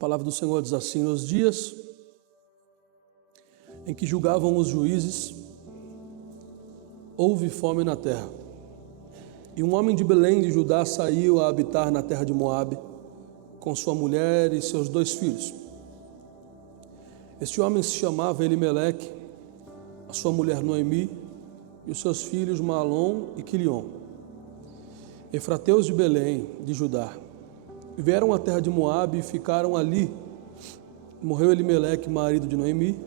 A palavra do Senhor diz assim: nos dias em que julgavam os juízes, houve fome na terra. E um homem de Belém de Judá saiu a habitar na terra de Moabe, com sua mulher e seus 2 filhos. Este homem se chamava Elimeleque, a sua mulher Noemi, e os seus filhos Mahlon e Quilion, efrateus de Belém de Judá. E vieram à terra de Moabe e ficaram ali. Morreu Elimeleque, marido de Noemi,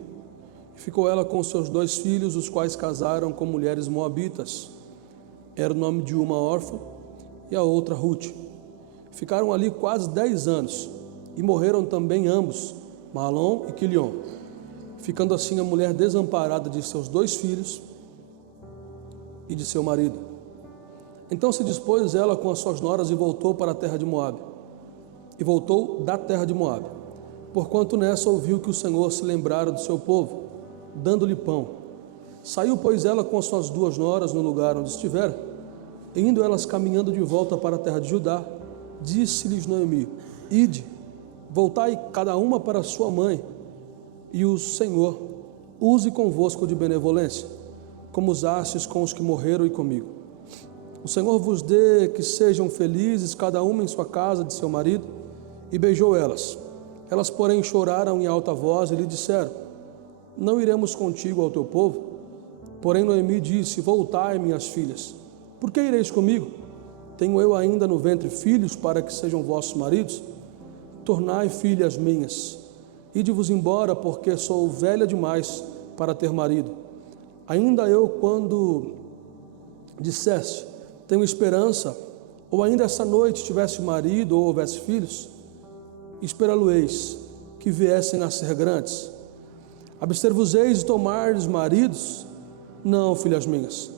e ficou ela com seus 2 filhos, os quais casaram com mulheres moabitas. Era o nome de uma órfã e a outra Ruth. Ficaram ali quase 10 anos, e morreram também ambos, Mahlon e Quilion, ficando assim a mulher desamparada de seus 2 filhos e de seu marido. Então se dispôs ela com as suas noras e voltou para a terra de Moabe. E voltou da terra de Moabe, porquanto nessa ouviu que o Senhor se lembrara do seu povo, dando-lhe pão. Saiu, pois, ela com as suas 2 noras no lugar onde estivera, e indo elas caminhando de volta para a terra de Judá, disse-lhes Noemi: ide, voltai cada uma para sua mãe, e o Senhor use convosco de benevolência, como usastes com os que morreram e comigo. O Senhor vos dê que sejam felizes cada uma em sua casa de seu marido. E beijou elas. Elas, porém, choraram em alta voz e lhe disseram: não iremos contigo ao teu povo? Porém Noemi disse: voltai, minhas filhas, por que ireis comigo? Tenho eu ainda no ventre filhos para que sejam vossos maridos? Tornai, filhas minhas, ide-vos embora, porque sou velha demais para ter marido. Ainda eu, quando disseste, tenho esperança, ou ainda essa noite tivesse marido ou houvesse filhos, esperá-lo-eis que viessem a ser grandes. Abster-vos-eis de tomardes maridos? Não, filhas minhas,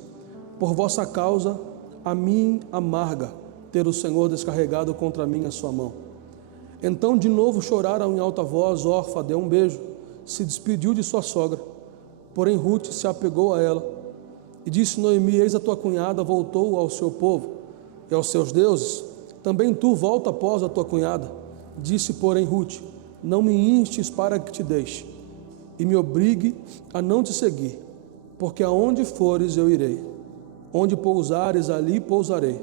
por vossa causa a mim amarga ter o Senhor descarregado contra mim a sua mão. Então de novo choraram em alta voz. Orfa deu um beijo, se despediu de sua sogra, porém Ruth se apegou a ela e disse: Noemi, eis a tua cunhada voltou ao seu povo e aos seus deuses, também tu volta após a tua cunhada. Disse, porém, Ruth: não me instes para que te deixe e me obrigue a não te seguir, porque aonde fores eu irei, onde pousares ali pousarei.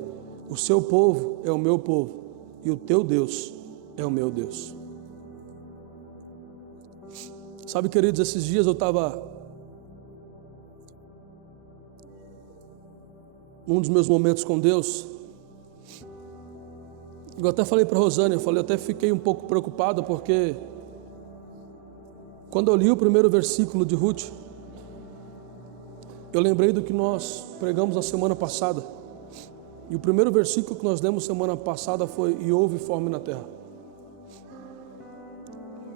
O seu povo é o meu povo e o teu Deus é o meu Deus. Sabe, queridos, esses dias eu estava num dos meus momentos com Deus. Eu até falei para a Rosane, eu até fiquei um pouco preocupado, porque quando eu li o primeiro versículo de Ruth, eu lembrei do que nós pregamos na semana passada. E o primeiro versículo que nós lemos semana passada foi: e houve fome na terra.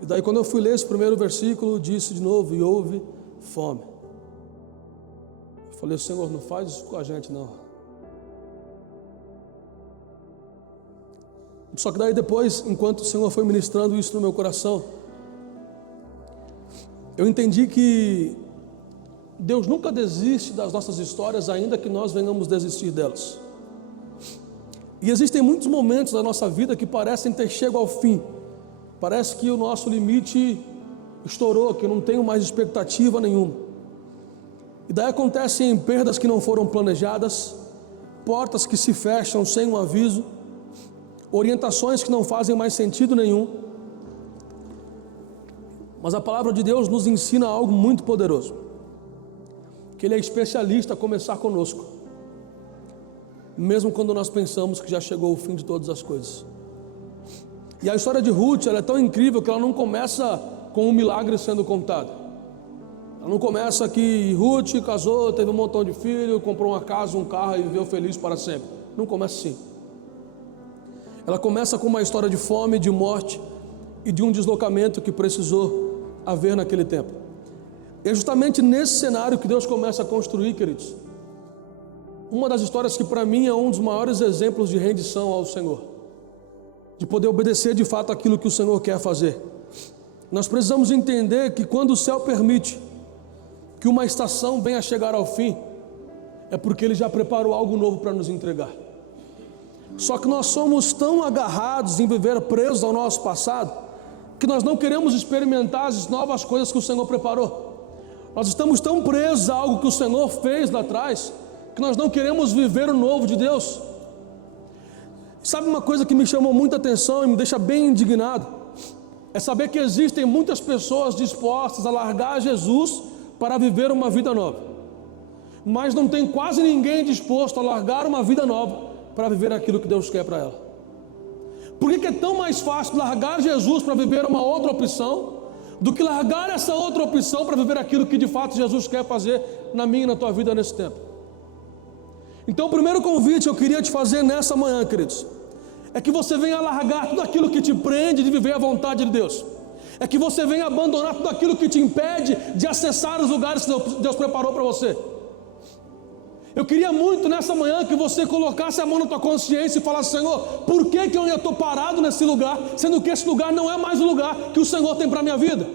E daí quando eu fui ler esse primeiro versículo, disse de novo: e houve fome. Eu falei: Senhor, não faz isso com a gente não. Só que daí depois, enquanto o Senhor foi ministrando isso no meu coração, eu entendi que Deus nunca desiste das nossas histórias, ainda que nós venhamos desistir delas. E existem muitos momentos da nossa vida que parecem ter chegado ao fim. Parece que o nosso limite estourou, que eu não tenho mais expectativa nenhuma. E daí acontecem perdas que não foram planejadas, portas que se fecham sem um aviso, orientações que não fazem mais sentido nenhum. Mas a palavra de Deus nos ensina algo muito poderoso, que Ele é especialista a começar conosco, mesmo quando nós pensamos que já chegou o fim de todas as coisas. E a história de Ruth, ela é tão incrível que ela não começa com um milagre sendo contado. Ela não começa que Ruth casou, teve um montão de filhos, comprou uma casa, um carro e viveu feliz para sempre. Não começa assim. Ela começa com uma história de fome, de morte e de um deslocamento que precisou haver naquele tempo. E é justamente nesse cenário que Deus começa a construir, queridos, uma das histórias que para mim é um dos maiores exemplos de rendição ao Senhor, de poder obedecer de fato aquilo que o Senhor quer fazer. Nós precisamos entender que quando o céu permite que uma estação venha a chegar ao fim, é porque Ele já preparou algo novo para nos entregar. Só que nós somos tão agarrados em viver presos ao nosso passado, que nós não queremos experimentar as novas coisas que o Senhor preparou. Nós estamos tão presos a algo que o Senhor fez lá atrás, que nós não queremos viver o novo de Deus. Sabe uma coisa que me chamou muita atenção e me deixa bem indignado? É saber que existem muitas pessoas dispostas a largar Jesus para viver uma vida nova, mas não tem quase ninguém disposto a largar uma vida nova para viver aquilo que Deus quer para ela. Por que é tão mais fácil largar Jesus para viver uma outra opção, do que largar essa outra opção para viver aquilo que de fato Jesus quer fazer na minha e na tua vida nesse tempo? Então o primeiro convite que eu queria te fazer nessa manhã, queridos, é que você venha largar tudo aquilo que te prende de viver a vontade de Deus. É que você venha abandonar tudo aquilo que te impede de acessar os lugares que Deus preparou para você. Eu queria muito nessa manhã que você colocasse a mão na tua consciência e falasse: Senhor, por que eu ainda estou parado nesse lugar, sendo que esse lugar não é mais o lugar que o Senhor tem para a minha vida?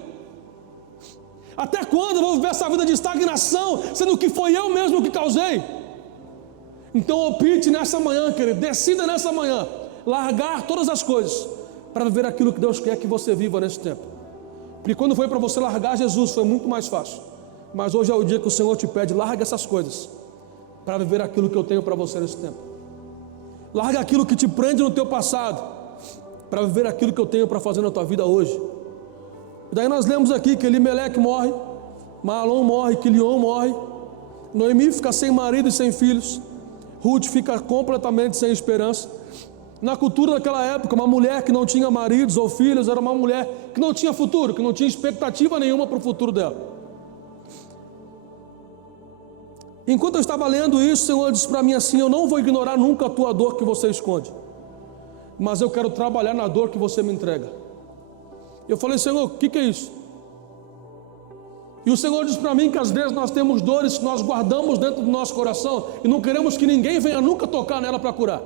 Até quando eu vou viver essa vida de estagnação, sendo que foi eu mesmo que causei? Então opte nessa manhã, querido, decida nessa manhã, largar todas as coisas, para viver aquilo que Deus quer que você viva nesse tempo. Porque quando foi para você largar Jesus, foi muito mais fácil. Mas hoje é o dia que o Senhor te pede: larga essas coisas, para viver aquilo que eu tenho para você nesse tempo. Larga aquilo que te prende no teu passado, para viver aquilo que eu tenho para fazer na tua vida hoje. E daí nós lemos aqui que Elimeleque morre, Mahlon morre, Quilion morre, Noemi fica sem marido e sem filhos, Ruth fica completamente sem esperança. Na cultura daquela época, uma mulher que não tinha maridos ou filhos era uma mulher que não tinha futuro, que não tinha expectativa nenhuma para o futuro dela. Enquanto eu estava lendo isso, o Senhor disse para mim assim: eu não vou ignorar nunca a tua dor que você esconde, mas eu quero trabalhar na dor que você me entrega. Eu falei: Senhor, o que é isso? E o Senhor disse para mim que às vezes nós temos dores que nós guardamos dentro do nosso coração e não queremos que ninguém venha nunca tocar nela para curar.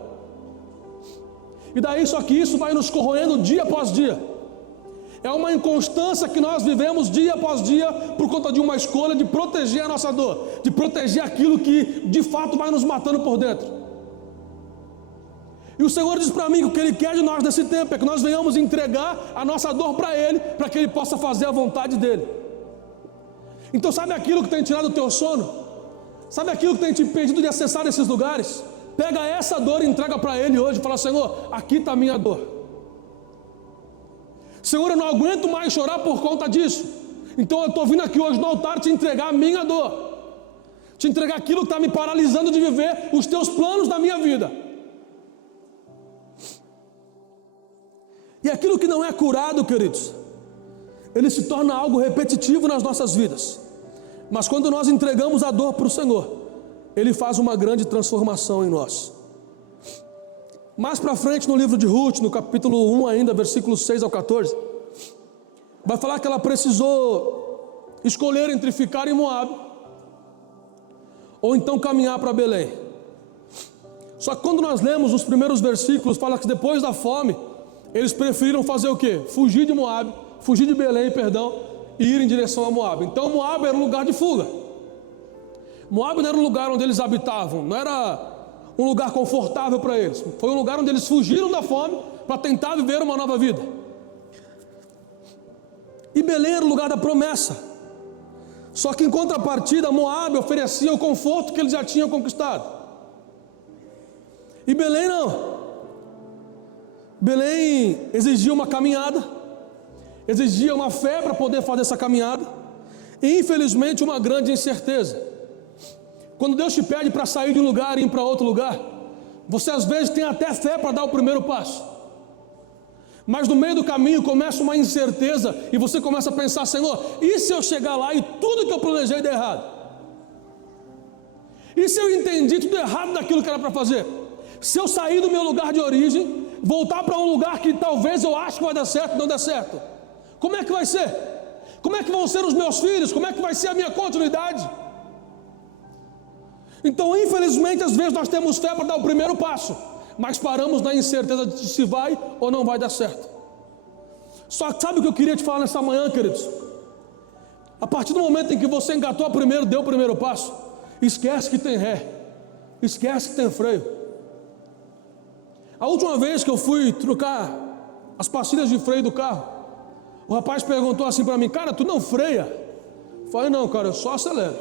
E daí só que isso vai nos corroendo dia após dia. É uma inconstância que nós vivemos dia após dia por conta de uma escolha de proteger a nossa dor, de proteger aquilo que de fato vai nos matando por dentro. E o Senhor diz para mim que o que Ele quer de nós nesse tempo é que nós venhamos entregar a nossa dor para Ele, para que Ele possa fazer a vontade dEle. Então sabe aquilo que tem tirado o teu sono? Sabe aquilo que tem te impedido de acessar esses lugares? Pega essa dor e entrega para Ele hoje e fala: Senhor, aqui está a minha dor. Senhor, eu não aguento mais chorar por conta disso. Então eu estou vindo aqui hoje no altar te entregar a minha dor, te entregar aquilo que está me paralisando de viver os teus planos da minha vida. E aquilo que não é curado, queridos, ele se torna algo repetitivo nas nossas vidas. Mas quando nós entregamos a dor para o Senhor, Ele faz uma grande transformação em nós. Mais para frente no livro de Ruth, no capítulo 1 ainda, versículos 6 ao 14, vai falar que ela precisou escolher entre ficar em Moabe ou então caminhar para Belém. Só que quando nós lemos os primeiros versículos, fala que depois da fome, eles preferiram fazer o quê? Fugir de Moabe, fugir de Belém, e ir em direção a Moabe. Então Moabe era um lugar de fuga. Moabe não era um lugar onde eles habitavam, não era um lugar confortável para eles. Foi um lugar onde eles fugiram da fome para tentar viver uma nova vida. E Belém era o lugar da promessa. Só que em contrapartida, Moabe oferecia o conforto que eles já tinham conquistado. E Belém não. Belém exigia uma caminhada, exigia uma fé para poder fazer essa caminhada, e infelizmente uma grande incerteza. Quando Deus te pede para sair de um lugar e ir para outro lugar, você às vezes tem até fé para dar o primeiro passo, mas no meio do caminho começa uma incerteza e você começa a pensar: Senhor, e se eu chegar lá e tudo que eu planejei der errado? E se eu entendi tudo errado daquilo que era para fazer? Se eu sair do meu lugar de origem, voltar para um lugar que talvez eu acho que vai dar certo, não der certo, como é que vai ser? Como é que vão ser os meus filhos? Como é que vai ser a minha continuidade? Então, infelizmente, às vezes nós temos fé para dar o primeiro passo, mas paramos na incerteza de se vai ou não vai dar certo. Só que sabe o que eu queria te falar nessa manhã, queridos? A partir do momento em que você engatou primeiro, deu o primeiro passo, esquece que tem ré, esquece que tem freio. A última vez que eu fui trocar as pastilhas de freio do carro, O rapaz perguntou assim para mim: cara, tu não freia? Eu falei: não, cara, eu só acelero.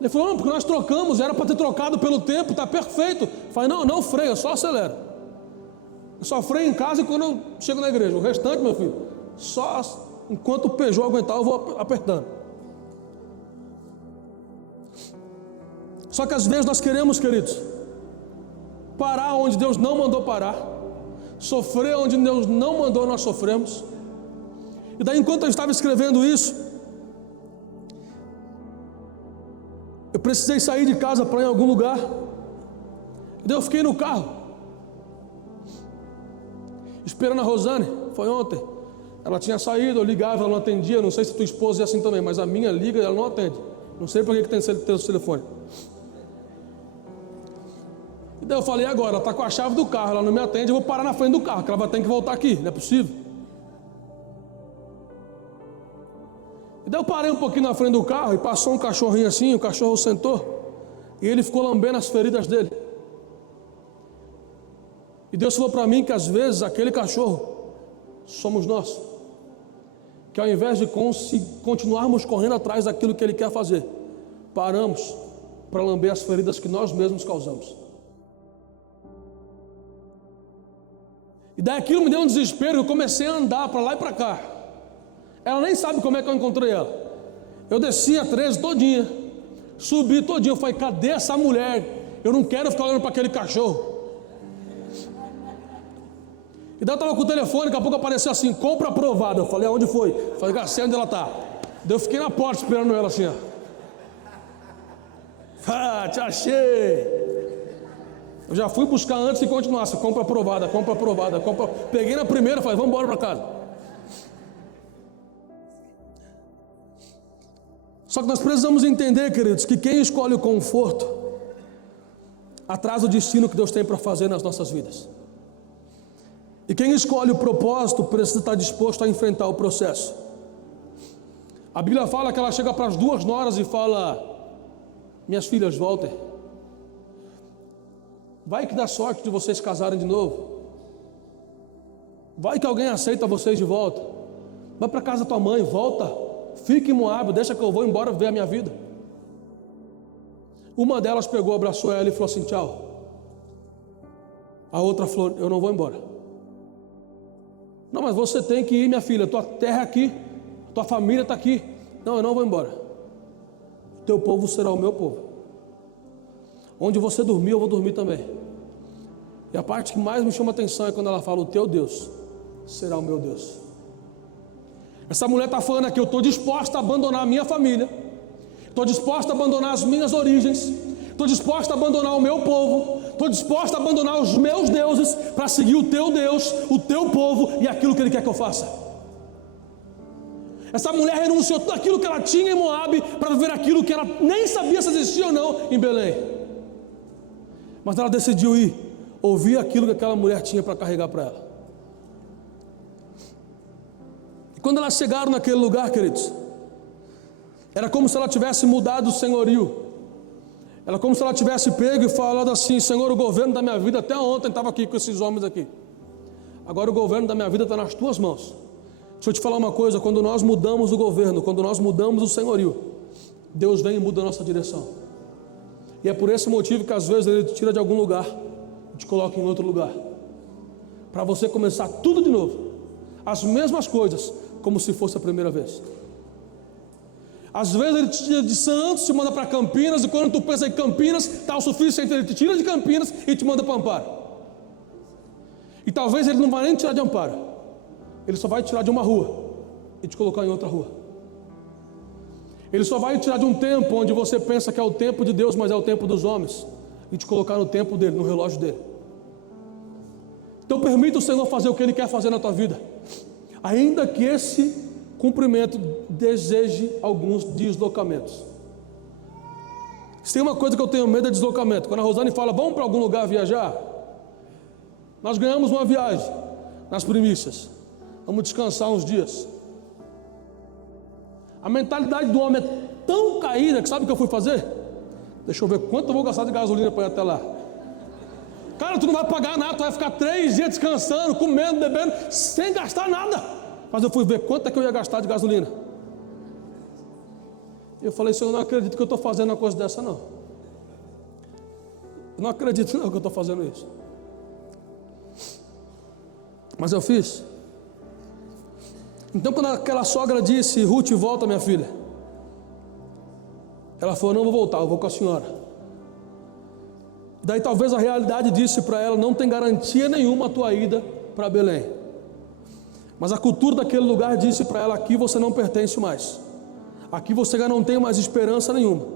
Ele falou: não, porque nós trocamos, era para ter trocado pelo tempo, está perfeito. Eu falei: não freio, eu só acelero. Eu só freio em casa e quando eu chego na igreja. O restante, meu filho, só enquanto o Peugeot aguentar, eu vou apertando. Só que às vezes nós queremos, queridos, parar onde Deus não mandou parar, sofrer onde Deus não mandou nós sofremos. E daí, enquanto eu estava escrevendo isso, eu precisei sair de casa para ir em algum lugar. E daí eu fiquei no carro, esperando a Rosane. Foi ontem. Ela tinha saído, eu ligava, ela não atendia. Não sei se tua esposa é assim também, mas a minha liga e ela não atende. Não sei por que tem esse telefone. E daí eu falei: agora, ela está com a chave do carro, ela não me atende, eu vou parar na frente do carro, que ela vai ter que voltar aqui, não é possível. E daí eu parei um pouquinho na frente do carro e passou um cachorrinho assim, o cachorro sentou e ele ficou lambendo as feridas dele. E Deus falou para mim que às vezes aquele cachorro somos nós, que ao invés de continuarmos correndo atrás daquilo que Ele quer fazer, paramos para lamber as feridas que nós mesmos causamos. E daí aquilo me deu um desespero, eu comecei a andar para lá e para cá. Ela nem sabe como é que eu encontrei ela. Eu desci a 13 todinha, subi todinha, eu falei: cadê essa mulher? Eu não quero ficar olhando para aquele cachorro. E daí eu estava com o telefone, daqui a pouco apareceu assim: compra aprovada. Eu falei: aonde foi? Eu falei: sei onde ela está. Daí eu fiquei na porta esperando ela assim, ó. Te achei. Eu já fui buscar antes que continuasse: compra aprovada, compra aprovada, compra. Peguei na primeira, falei: vamos embora para casa. Só que nós precisamos entender, queridos, que quem escolhe o conforto atrasa o destino que Deus tem para fazer nas nossas vidas. E quem escolhe o propósito precisa estar disposto a enfrentar o processo. A Bíblia fala que ela chega para as 2 noras e fala: minhas filhas, voltem. Vai que dá sorte de vocês casarem de novo. Vai que alguém aceita vocês de volta. Vai para casa da tua mãe, volta. Fique em Moab, deixa que eu vou embora ver a minha vida. Uma delas pegou, abraçou ela e falou assim: tchau. A outra falou: eu não vou embora. Não, mas você tem que ir, minha filha, tua terra é aqui, tua família está aqui. Não, eu não vou embora. Teu povo será o meu povo. Onde você dormir, eu vou dormir também. E a parte que mais me chama atenção é quando ela fala: o teu Deus será o meu Deus. Essa mulher está falando aqui: eu estou disposta a abandonar a minha família, estou disposta a abandonar as minhas origens, estou disposta a abandonar o meu povo, estou disposta a abandonar os meus deuses para seguir o teu Deus, o teu povo e aquilo que Ele quer que eu faça. Essa mulher renunciou tudo aquilo que ela tinha em Moab para viver aquilo que ela nem sabia se existia ou não em Belém. Mas ela decidiu ir ouvir aquilo que aquela mulher tinha para carregar para ela. E quando elas chegaram naquele lugar, queridos, era como se ela tivesse mudado o senhorio. Era como se ela tivesse pego e falado assim: Senhor, o governo da minha vida até ontem estava aqui com esses homens aqui. Agora o governo da minha vida está nas tuas mãos. Deixa eu te falar uma coisa: quando nós mudamos o governo, quando nós mudamos o senhorio, Deus vem e muda a nossa direção. E é por esse motivo que às vezes Ele te tira de algum lugar e te coloca em outro lugar, para você começar tudo de novo, as mesmas coisas, como se fosse a primeira vez. Às vezes Ele te tira de Santos, te manda para Campinas, e quando tu pensa em Campinas está o suficiente, Ele te tira de Campinas e te manda para Amparo. E talvez Ele não vai nem te tirar de Amparo, Ele só vai te tirar de uma rua e te colocar em outra rua. Ele só vai te tirar de um tempo onde você pensa que é o tempo de Deus, mas é o tempo dos homens, e te colocar no tempo dele, no relógio dele. Então permita o Senhor fazer o que Ele quer fazer na tua vida, ainda que esse cumprimento deseje alguns deslocamentos. Se tem uma coisa que eu tenho medo é deslocamento. Quando a Rosane fala: vamos para algum lugar viajar, nós ganhamos uma viagem nas primícias, vamos descansar uns dias. A mentalidade do homem é tão caída que sabe o que eu fui fazer? Deixa eu ver quanto eu vou gastar de gasolina para ir até lá. Cara, tu não vai pagar nada, tu vai ficar 3 dias descansando, comendo, bebendo, sem gastar nada. Mas eu fui ver quanto é que eu ia gastar de gasolina. Eu falei, Senhor, eu não acredito que eu estou fazendo uma coisa dessa, não. Eu não acredito não que eu estou fazendo isso. Mas eu fiz. Então quando aquela sogra disse, Ruth, volta minha filha, ela falou, não vou voltar, eu vou com a senhora. Daí talvez a realidade disse para ela, não tem garantia nenhuma a tua ida para Belém. Mas a cultura daquele lugar disse para ela, aqui você não pertence mais. Aqui você já não tem mais esperança nenhuma.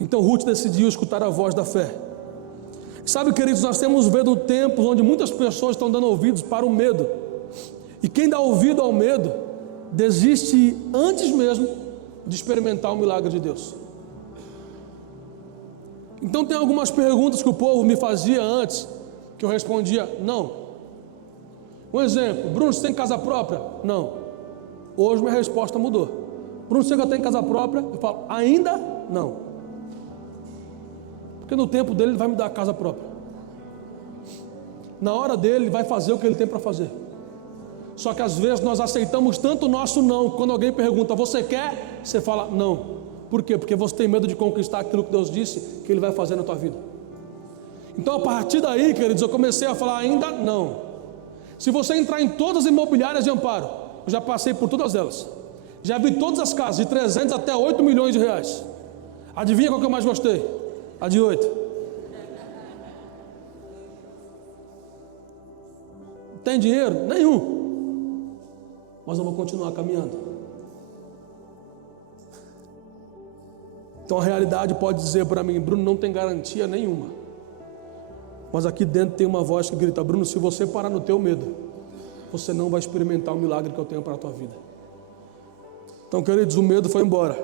Então Ruth decidiu escutar a voz da fé. Sabe, queridos, nós temos vivido tempos onde muitas pessoas estão dando ouvidos para o medo. E quem dá ouvido ao medo, desiste antes mesmo de experimentar o milagre de Deus. Então tem algumas perguntas que o povo me fazia antes, que eu respondia, não. Um exemplo, Bruno, você tem casa própria? Não. Hoje minha resposta mudou. Bruno, você já tem casa própria? Eu falo, ainda não. Porque no tempo dele ele vai me dar a casa própria. Na hora dele ele vai fazer o que ele tem para fazer. Só que às vezes nós aceitamos tanto o nosso não. Quando alguém pergunta, você quer? Você fala, não. Por quê? Porque você tem medo de conquistar aquilo que Deus disse que Ele vai fazer na tua vida. Então a partir daí, queridos, eu comecei a falar, ainda não. Se você entrar em todas as imobiliárias de Amparo, eu já passei por todas elas. Já vi todas as casas, de 300 até 8 milhões de reais. Adivinha qual que eu mais gostei? A de 8. Tem dinheiro? Nenhum. Mas eu vou continuar caminhando. Então a realidade pode dizer para mim, Bruno, não tem garantia nenhuma. Mas aqui dentro tem uma voz que grita, Bruno, se você parar no teu medo, você não vai experimentar o milagre que eu tenho para a tua vida. Então, queridos, o medo foi embora.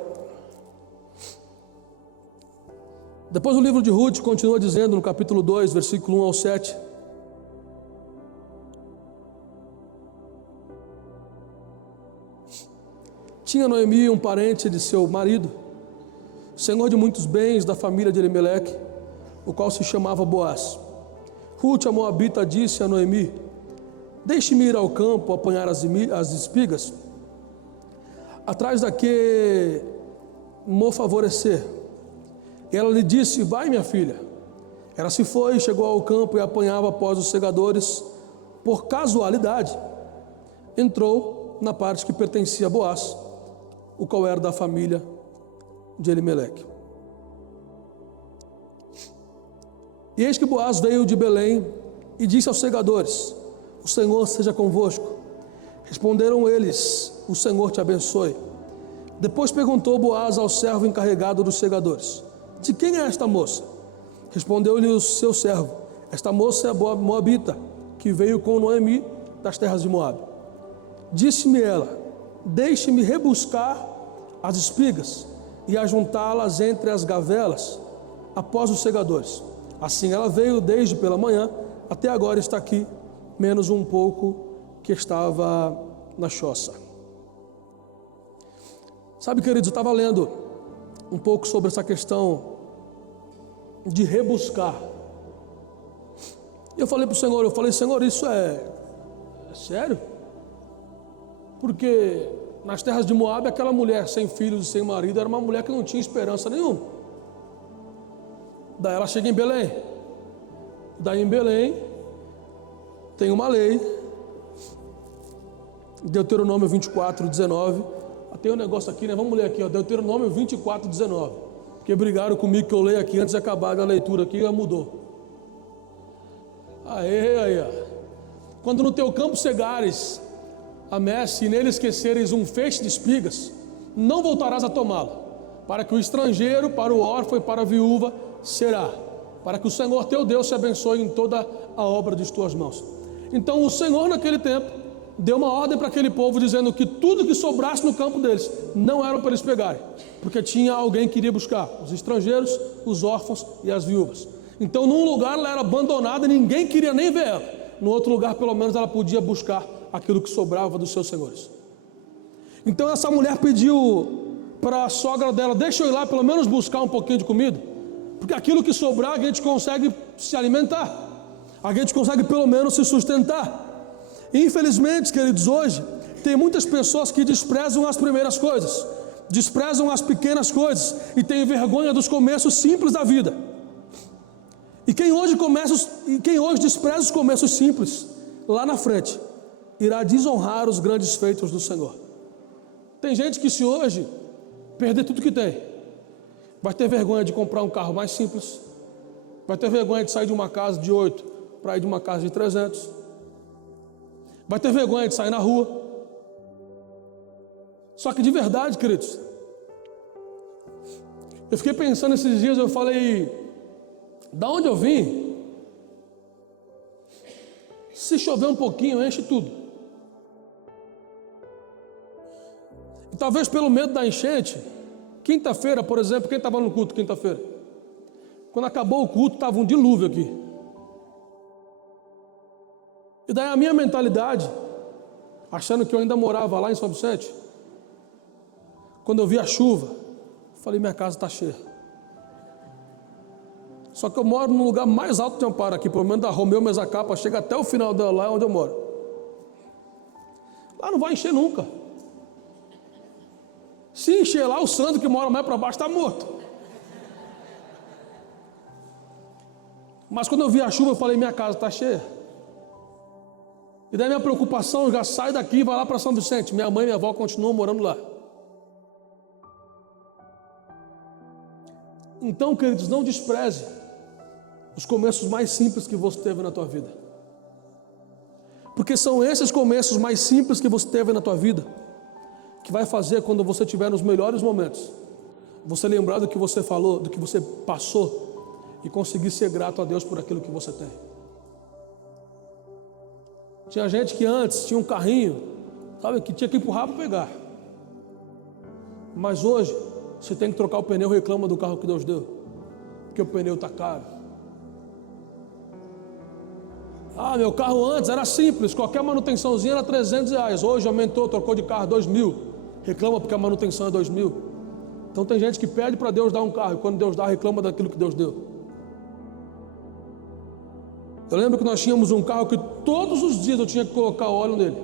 Depois o livro de Ruth continua dizendo no capítulo 2, versículo 1 ao 7. Tinha Noemi um parente de seu marido, senhor de muitos bens da família de Elimeleque, o qual se chamava Boaz. Ruth, a moabita, disse a Noemi, deixe-me ir ao campo apanhar as espigas, atrás da que me favorecer. E ela lhe disse, vai minha filha. Ela se foi, chegou ao campo e apanhava após os segadores. Por casualidade, entrou na parte que pertencia a Boaz, o qual era da família de Elimeleque. E eis que Boaz veio de Belém e disse aos segadores, o Senhor seja convosco. Responderam eles, o Senhor te abençoe. Depois perguntou Boaz ao servo encarregado dos segadores, de quem é esta moça? Respondeu-lhe o seu servo, esta moça é a moabita, que veio com Noemi das terras de Moabe. Disse-me ela, deixe-me rebuscar as espigas e ajuntá-las entre as gavelas após os segadores. Assim ela veio desde pela manhã até agora está aqui, menos um pouco que estava na choça. Sabe, queridos, eu estava lendo um pouco sobre essa questão de rebuscar. Eu falei para o Senhor, Senhor, isso é sério? Porque nas terras de Moabe, aquela mulher sem filhos e sem marido era uma mulher que não tinha esperança nenhuma. Daí ela chega em Belém. Daí em Belém tem uma lei, Deuteronômio 24, 19. Tem um negócio aqui, né? Vamos ler aqui, ó, Deuteronômio 24, 19. Porque brigaram comigo que eu leio aqui antes de acabar a leitura aqui, já mudou. Aí, ó. Quando no teu campo cegares a messe e nele esqueceres um feixe de espigas, não voltarás a tomá-lo, para que o estrangeiro, para o órfão e para a viúva será, para que o Senhor teu Deus se abençoe em toda a obra de tuas mãos. Então o Senhor naquele tempo deu uma ordem para aquele povo, dizendo que tudo que sobrasse no campo deles não era para eles pegarem, porque tinha alguém que iria buscar, os estrangeiros, os órfãos e as viúvas. Então num lugar ela era abandonada e ninguém queria nem ver ela, no outro lugar pelo menos ela podia buscar aquilo que sobrava dos seus senhores. Então essa mulher pediu para a sogra dela, deixa eu ir lá pelo menos buscar um pouquinho de comida, porque aquilo que sobrar a gente consegue se alimentar. a gente consegue pelo menos se sustentar. Infelizmente, queridos, hoje tem muitas pessoas que desprezam as primeiras coisas, desprezam as pequenas coisas e têm vergonha dos começos simples da vida. E quem hoje despreza os começos simples, lá na frente, irá desonrar os grandes feitos do Senhor. Tem gente que, se hoje perder tudo que tem, vai ter vergonha de comprar um carro mais simples, vai ter vergonha de sair de uma casa de 8 para ir de uma casa de 300, vai ter vergonha de sair na rua. Só que de verdade, queridos, eu fiquei pensando esses dias, eu falei, da onde eu vim, se chover um pouquinho, enche tudo. E talvez pelo medo da enchente, quinta-feira, por exemplo, quem estava no culto quinta-feira? Quando acabou o culto, estava um dilúvio aqui. E daí a minha mentalidade, achando que eu ainda morava lá em São Vicente, quando eu vi a chuva, falei, minha casa está cheia. Só que eu moro no lugar mais alto de Amparo aqui, pelo menos da Romeu Mezacapa, chega até o final dela lá onde eu moro. Lá não vai encher nunca. Se encher lá, o Sandro que mora mais para baixo está morto. Mas quando eu vi a chuva, eu falei, minha casa está cheia. E daí minha preocupação, já sai daqui e vai lá para São Vicente. Minha mãe e minha avó continuam morando lá. Então, queridos, não despreze os começos mais simples que você teve na tua vida. Porque são esses começos mais simples que você teve na tua vida que vai fazer, quando você estiver nos melhores momentos, você lembrar do que você falou, do que você passou e conseguir ser grato a Deus por aquilo que você tem. Tinha gente que antes tinha um carrinho, sabe, que tinha que empurrar para pegar. Mas hoje, você tem que trocar o pneu, reclama do carro que Deus deu, porque o pneu está caro. Ah, meu carro antes era simples, qualquer manutençãozinha era R$300, hoje aumentou, trocou de carro, 2.000, reclama porque a manutenção é 2.000. Então tem gente que pede para Deus dar um carro, e quando Deus dá, reclama daquilo que Deus deu. Eu lembro que nós tínhamos um carro que todos os dias eu tinha que colocar óleo nele.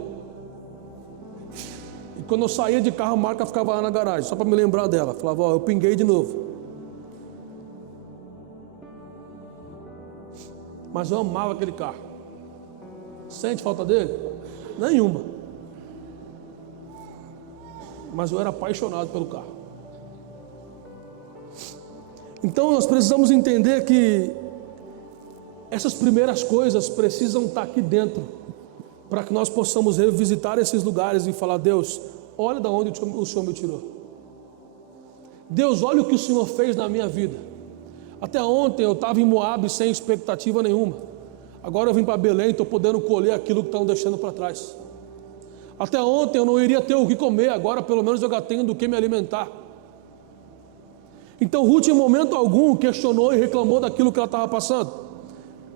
E quando eu saía de carro, a marca ficava lá na garagem, só para me lembrar dela. Falava, ó, eu pinguei de novo. Mas eu amava aquele carro. Sente falta dele? Nenhuma. Mas eu era apaixonado pelo carro. Então nós precisamos entender que essas primeiras coisas precisam estar aqui dentro, para que nós possamos revisitar esses lugares e falar, Deus, olha de onde o Senhor me tirou. Deus, olha o que o Senhor fez na minha vida. Até ontem eu estava em Moab sem expectativa nenhuma. Agora eu vim para Belém e estou podendo colher aquilo que estão deixando para trás. Até ontem eu não iria ter o que comer, agora pelo menos eu já tenho do que me alimentar. Então Ruth em momento algum questionou e reclamou daquilo que ela estava passando.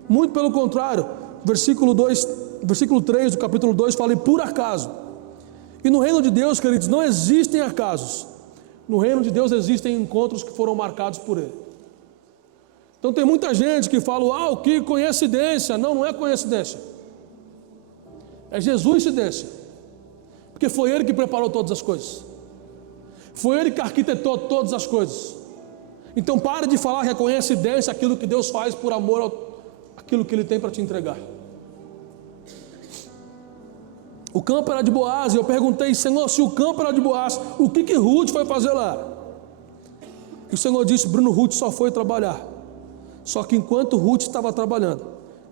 Muito pelo contrário, versículo 3 do capítulo 2 fala, e por acaso. E no reino de Deus, queridos, não existem acasos. No reino de Deus existem encontros que foram marcados por Ele. Então tem muita gente que fala, que coincidência. Não, não é coincidência. É Jesus-cidência. Porque foi Ele que preparou todas as coisas. Foi Ele que arquitetou todas as coisas. Então pare de falar que é coincidência aquilo que Deus faz por amor àquilo que Ele tem para te entregar. O campo era de Boaz, e eu perguntei, Senhor, se o campo era de Boaz, o que Ruth foi fazer lá? E o Senhor disse, Bruno, Ruth só foi trabalhar. Só que enquanto Ruth estava trabalhando,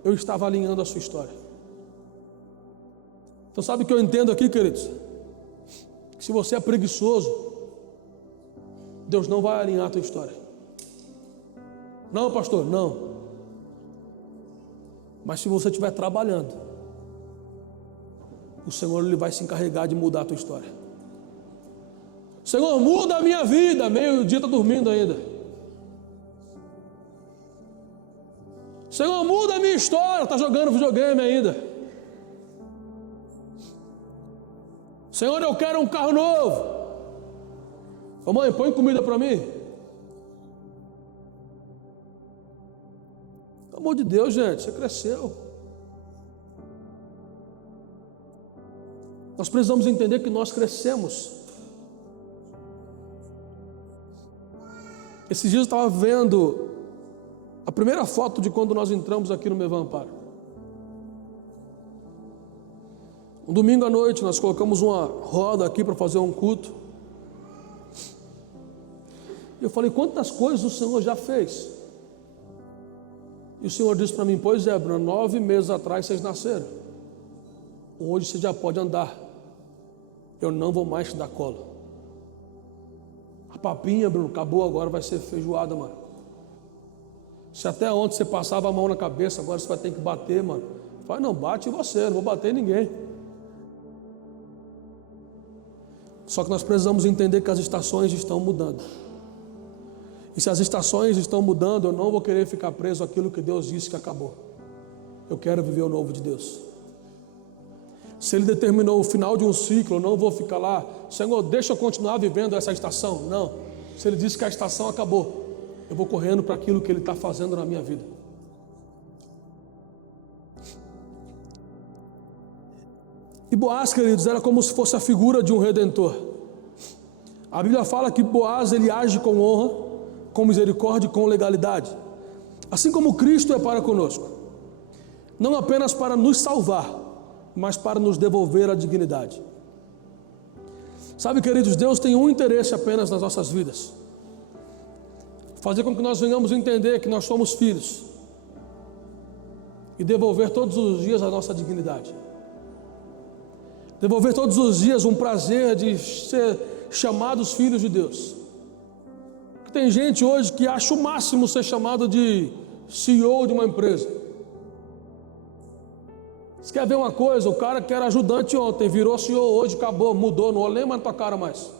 eu estava alinhando a sua história. Então sabe o que eu entendo aqui, queridos? Que se você é preguiçoso, Deus não vai alinhar a tua história. Não, pastor, não. Mas se você estiver trabalhando, o Senhor ele vai se encarregar de mudar a tua história. Senhor, muda a minha vida. Meio-dia está dormindo ainda. Senhor, muda a minha história. Está jogando videogame ainda. Senhor, eu quero um carro novo. Ô mãe, põe comida para mim. Pelo amor de Deus, gente, você cresceu. Nós precisamos entender que nós crescemos. Esses dias eu estava vendo a primeira foto de quando nós entramos aqui no Mevan Amparo. Um domingo à noite nós colocamos uma roda aqui para fazer um culto. E eu falei, quantas coisas o Senhor já fez? E o Senhor disse para mim, pois é, Bruno, 9 meses atrás vocês nasceram. Hoje você já pode andar. Eu não vou mais te dar colo. A papinha, Bruno, acabou, agora vai ser feijoada, mano. Se até ontem você passava a mão na cabeça, agora você vai ter que bater, mano. Fala, não, bate em você, não vou bater em ninguém. Só que nós precisamos entender que as estações estão mudando. E se as estações estão mudando, eu não vou querer ficar preso àquilo que Deus disse que acabou. Eu quero viver o novo de Deus. Se Ele determinou o final de um ciclo, eu não vou ficar lá, Senhor, deixa eu continuar vivendo essa estação. Não. Se Ele disse que a estação acabou, eu vou correndo para aquilo que Ele está fazendo na minha vida. E Boaz, queridos, era como se fosse a figura de um redentor. A Bíblia fala que Boaz, ele age com honra, com misericórdia e com legalidade. Assim como Cristo é para conosco. Não apenas para nos salvar, mas para nos devolver a dignidade. Sabe, queridos, Deus tem um interesse apenas nas nossas vidas. Fazer com que nós venhamos entender que nós somos filhos. E devolver todos os dias a nossa dignidade. Devolver todos os dias um prazer de ser chamados filhos de Deus. Tem gente hoje que acha o máximo ser chamado de CEO de uma empresa. Você quer ver uma coisa? O cara que era ajudante ontem virou CEO hoje, acabou, mudou, não olhei mais na tua cara mais.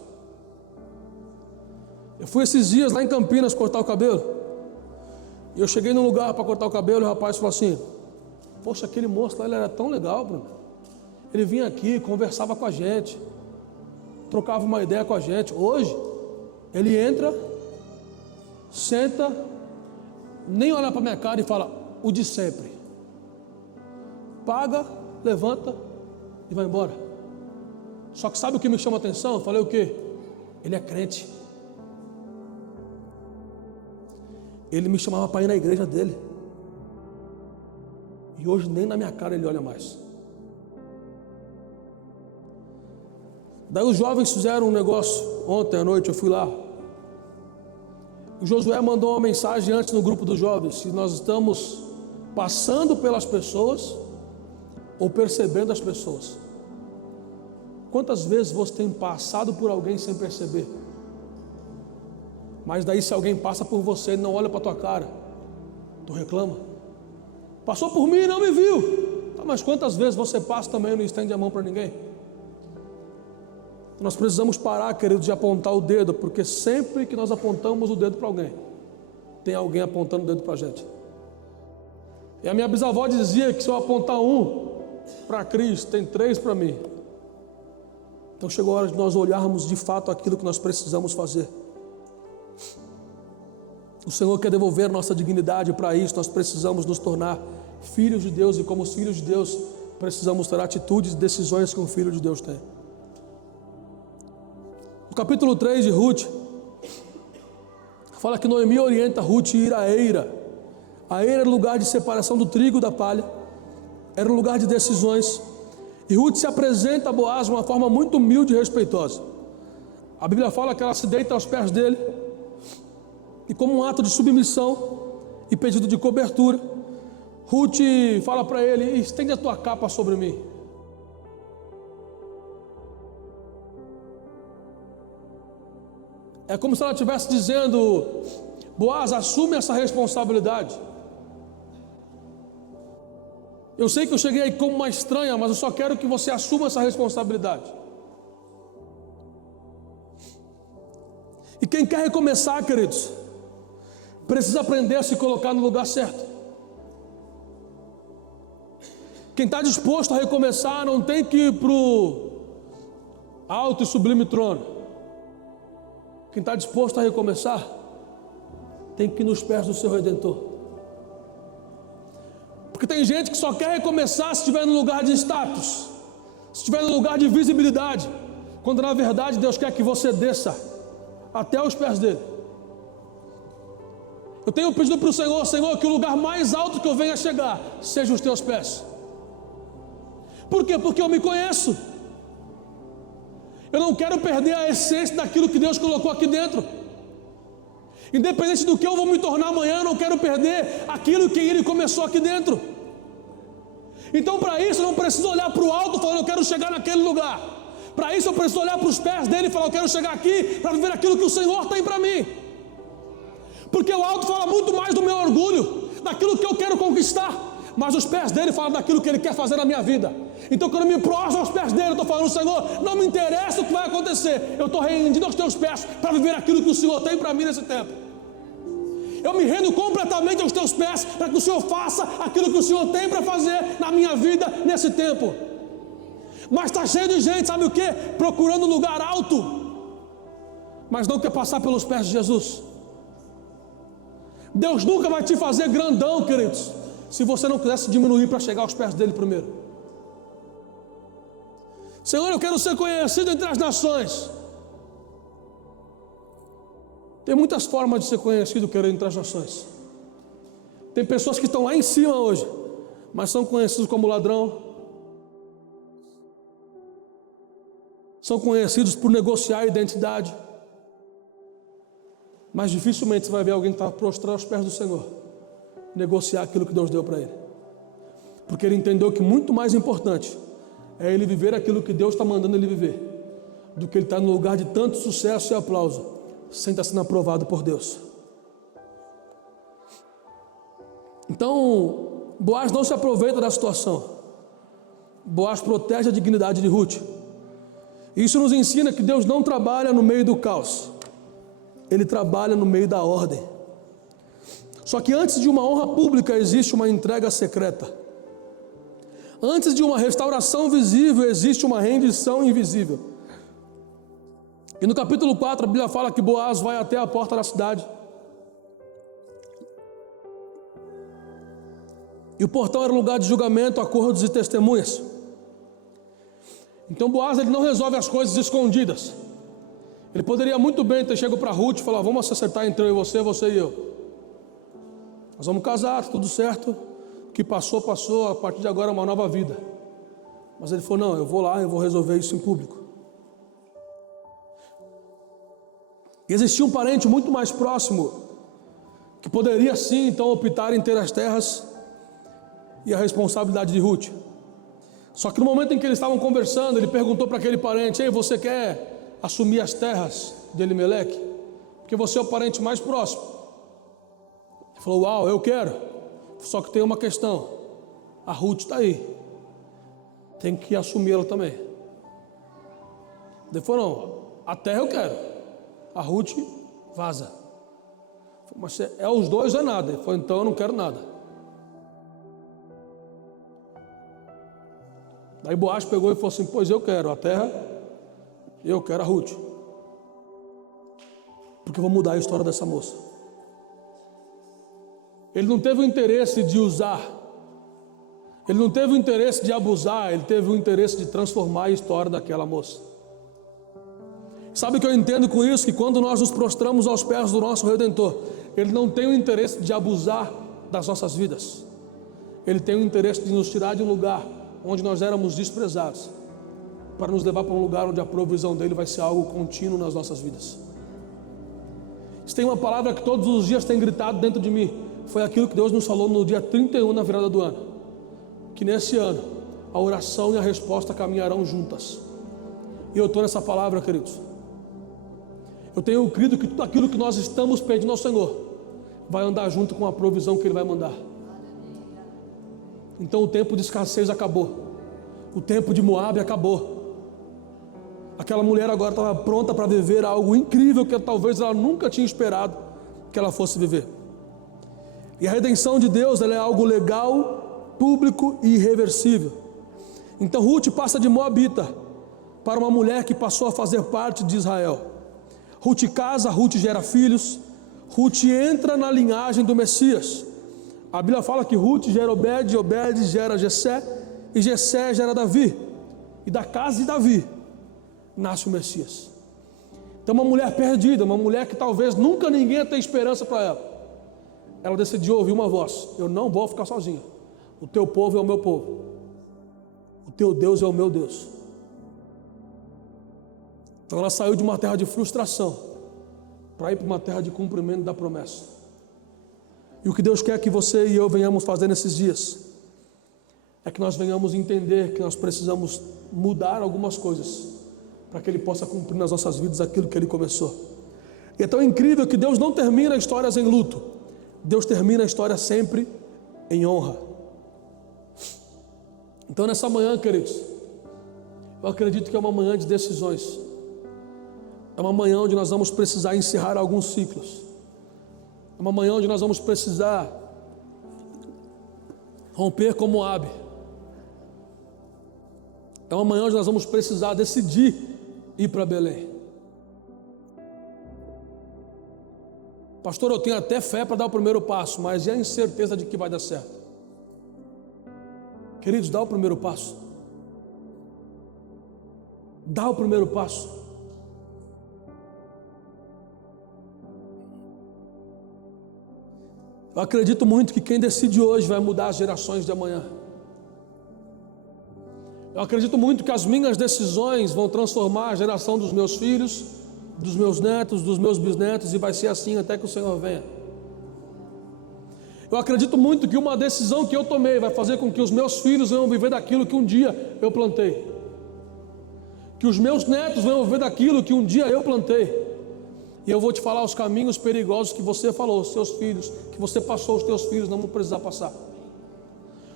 Eu fui esses dias lá em Campinas cortar o cabelo. E eu cheguei num lugar para cortar o cabelo e o rapaz falou assim, poxa, aquele moço lá, ele era tão legal, Bruno. Ele vinha aqui, conversava com a gente, trocava uma ideia com a gente. Hoje, ele entra, senta, nem olha para minha cara e fala, o de sempre. Paga, levanta e vai embora. Só que sabe o que me chama a atenção? Eu falei o quê? Ele é crente. Ele me chamava para ir na igreja dele. E hoje nem na minha cara ele olha mais. Daí os jovens fizeram um negócio ontem à noite, eu fui lá. O Josué mandou uma mensagem antes no grupo dos jovens, se nós estamos passando pelas pessoas ou percebendo as pessoas. Quantas vezes você tem passado por alguém sem perceber? Mas daí se alguém passa por você e não olha para a tua cara, tu reclama. Passou por mim e não me viu. Tá, mas quantas vezes você passa também e não estende a mão para ninguém? Nós precisamos parar, querido, de apontar o dedo, porque sempre que nós apontamos o dedo para alguém, tem alguém apontando o dedo para a gente. E a minha bisavó dizia que se eu apontar um para Cristo, tem 3 para mim. Então chegou a hora de nós olharmos de fato aquilo que nós precisamos fazer. O Senhor quer devolver nossa dignidade, para isso nós precisamos nos tornar filhos de Deus, e como os filhos de Deus, precisamos ter atitudes e decisões que um filho de Deus tem. No capítulo 3 de Ruth, fala que Noemi orienta Ruth a ir à eira. A eira era o lugar de separação do trigo da palha, era um lugar de decisões. E Ruth se apresenta a Boaz de uma forma muito humilde e respeitosa. A Bíblia fala que ela se deita aos pés dele, e como um ato de submissão e pedido de cobertura, Ruth fala para ele, estende a tua capa sobre mim. É como se ela estivesse dizendo, Boaz, assume essa responsabilidade. Eu sei que eu cheguei aí como uma estranha, mas eu só quero que você assuma essa responsabilidade. E quem quer recomeçar, queridos, precisa aprender a se colocar no lugar certo. Quem está disposto a recomeçar não tem que ir para o alto e sublime trono. Quem está disposto a recomeçar tem que ir nos pés do seu Redentor. Porque tem gente que só quer recomeçar se estiver no lugar de status, Se estiver no lugar de visibilidade, quando na verdade Deus quer que você desça até os pés dele. Eu tenho pedido para o Senhor, Senhor, que o lugar mais alto que eu venha chegar seja os teus pés. Por quê? Porque eu me conheço. Eu não quero perder a essência daquilo que Deus colocou aqui dentro. Independente do que eu vou me tornar amanhã, eu não quero perder aquilo que Ele começou aqui dentro. Então, para isso, eu não preciso olhar para o alto falando, eu quero chegar naquele lugar. Para isso, eu preciso olhar para os pés dele e falar, eu quero chegar aqui para viver aquilo que o Senhor tem para mim. Porque o alto fala muito mais do meu orgulho, daquilo que eu quero conquistar, mas os pés dele falam daquilo que Ele quer fazer na minha vida. Então, quando eu me prostro aos pés dele, eu estou falando, Senhor, não me interessa o que vai acontecer, eu estou rendido aos teus pés para viver aquilo que o Senhor tem para mim nesse tempo. Eu me rendo completamente aos teus pés para que o Senhor faça aquilo que o Senhor tem para fazer na minha vida nesse tempo. Mas está cheio de gente, sabe o que? Procurando um lugar alto, mas não quer passar pelos pés de Jesus. Deus nunca vai te fazer grandão, queridos, se você não quiser se diminuir para chegar aos pés dele primeiro. Senhor, eu quero ser conhecido entre as nações. Tem muitas formas de ser conhecido, querido, entre as nações. Tem pessoas que estão lá em cima hoje, mas são conhecidos como ladrão. São conhecidos por negociar a identidade. Mas dificilmente você vai ver alguém que está prostrado aos pés do Senhor negociar aquilo que Deus deu para ele. Porque ele entendeu que muito mais importante é ele viver aquilo que Deus está mandando ele viver, do que ele estar no lugar de tanto sucesso e aplauso, sem estar sendo aprovado por Deus. Então, Boaz não se aproveita da situação. Boaz protege a dignidade de Ruth. Isso nos ensina que Deus não trabalha no meio do caos. Ele trabalha no meio da ordem. Só que antes de uma honra pública existe uma entrega secreta. Antes de uma restauração visível existe uma rendição invisível. E no capítulo 4 a Bíblia fala que Boaz vai até a porta da cidade. E o portão era um lugar de julgamento, acordos e testemunhas. Então Boaz ele não resolve as coisas escondidas. Ele poderia muito bem ter chegado para Ruth e falar, vamos acertar entre eu e você e eu. Nós vamos casar, tudo certo. O que passou, passou, a partir de agora é uma nova vida. Mas ele falou, não, eu vou lá, eu vou resolver isso em público. E existia um parente muito mais próximo, que poderia sim, então, optar em ter as terras e a responsabilidade de Ruth. Só que no momento em que eles estavam conversando, ele perguntou para aquele parente, ei, você quer assumir as terras de Elimeleque? Porque você é o parente mais próximo. Ele falou, uau, eu quero. Só que tem uma questão, a Ruth está aí, tem que assumi-la também. Ele falou, não, a terra eu quero, a Ruth vaza. Mas é os dois ou é nada? Ele falou, então eu não quero nada. Daí Boaz pegou e falou assim, pois eu quero a terra, eu quero a Ruth, porque eu vou mudar a história dessa moça. Ele não teve o interesse de usar, ele não teve o interesse de abusar, ele teve o interesse de transformar a história daquela moça. Sabe o que eu entendo com isso? Que quando nós nos prostramos aos pés do nosso Redentor, Ele não tem o interesse de abusar das nossas vidas. Ele tem o interesse de nos tirar de um lugar onde nós éramos desprezados, para nos levar para um lugar onde a provisão dele vai ser algo contínuo nas nossas vidas. Se tem uma palavra que todos os dias tem gritado dentro de mim, foi aquilo que Deus nos falou no dia 31 na virada do ano, que nesse ano a oração e a resposta caminharão juntas. E eu estou nessa palavra, queridos. Eu tenho crido que tudo aquilo que nós estamos pedindo ao Senhor vai andar junto com a provisão que Ele vai mandar. Então o tempo de escassez acabou, o tempo de Moabe acabou. Aquela mulher agora estava pronta para viver algo incrível que talvez ela nunca tinha esperado que ela fosse viver. E a redenção de Deus, ela é algo legal, público e irreversível. Então Ruth passa de Moabita para uma mulher que passou a fazer parte de Israel. Ruth casa, Ruth gera filhos, Ruth entra na linhagem do Messias. A Bíblia fala que Ruth gera Obed, Obed gera Jessé, e Jessé gera Davi. e da casa de Davi nasce o Messias. Então uma mulher perdida, uma mulher que talvez nunca ninguém tenha esperança para ela, ela decidiu ouvir uma voz: eu não vou ficar sozinha, o teu povo é o meu povo, o teu Deus é o meu Deus. Então ela saiu de uma terra de frustração para ir para uma terra de cumprimento da promessa. E o que Deus quer que você e eu venhamos fazer nesses dias é que nós venhamos entender que nós precisamos mudar algumas coisas para que Ele possa cumprir nas nossas vidas aquilo que Ele começou. E é tão incrível que Deus não termina histórias em luto, Deus termina a história sempre em honra. Então nessa manhã, queridos, eu acredito que é uma manhã de decisões, é uma manhã onde nós vamos precisar encerrar alguns ciclos, é uma manhã onde nós vamos precisar romper como ave, é uma manhã onde nós vamos precisar decidir ir para Belém. Pastor, eu tenho até fé para dar o primeiro passo, mas e a incerteza de que vai dar certo? Queridos, dá o primeiro passo. Dá o primeiro passo. Eu acredito muito que quem decide hoje vai mudar as gerações de amanhã. Eu acredito muito que as minhas decisões vão transformar a geração dos meus filhos, dos meus netos, dos meus bisnetos, e vai ser assim até que o Senhor venha. Eu acredito muito que uma decisão que eu tomei vai fazer com que os meus filhos venham viver daquilo que um dia eu plantei, que os meus netos venham viver daquilo que um dia eu plantei. E eu vou te falar os caminhos perigosos que você falou aos seus filhos, que você passou, os teus filhos não vão precisar passar.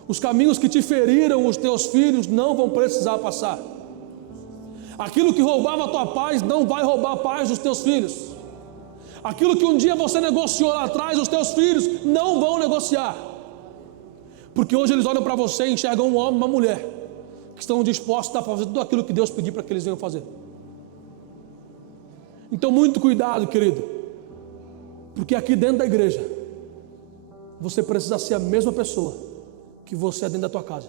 Os caminhos que te feriram, os teus filhos não vão precisar passar. Aquilo que roubava a tua paz não vai roubar a paz dos teus filhos. Aquilo que um dia você negociou lá atrás, os teus filhos não vão negociar. Porque hoje eles olham para você e enxergam um homem e uma mulher que estão dispostos a fazer tudo aquilo que Deus pediu para que eles venham fazer. Então muito cuidado, querido, porque aqui dentro da igreja você precisa ser a mesma pessoa que você é dentro da tua casa.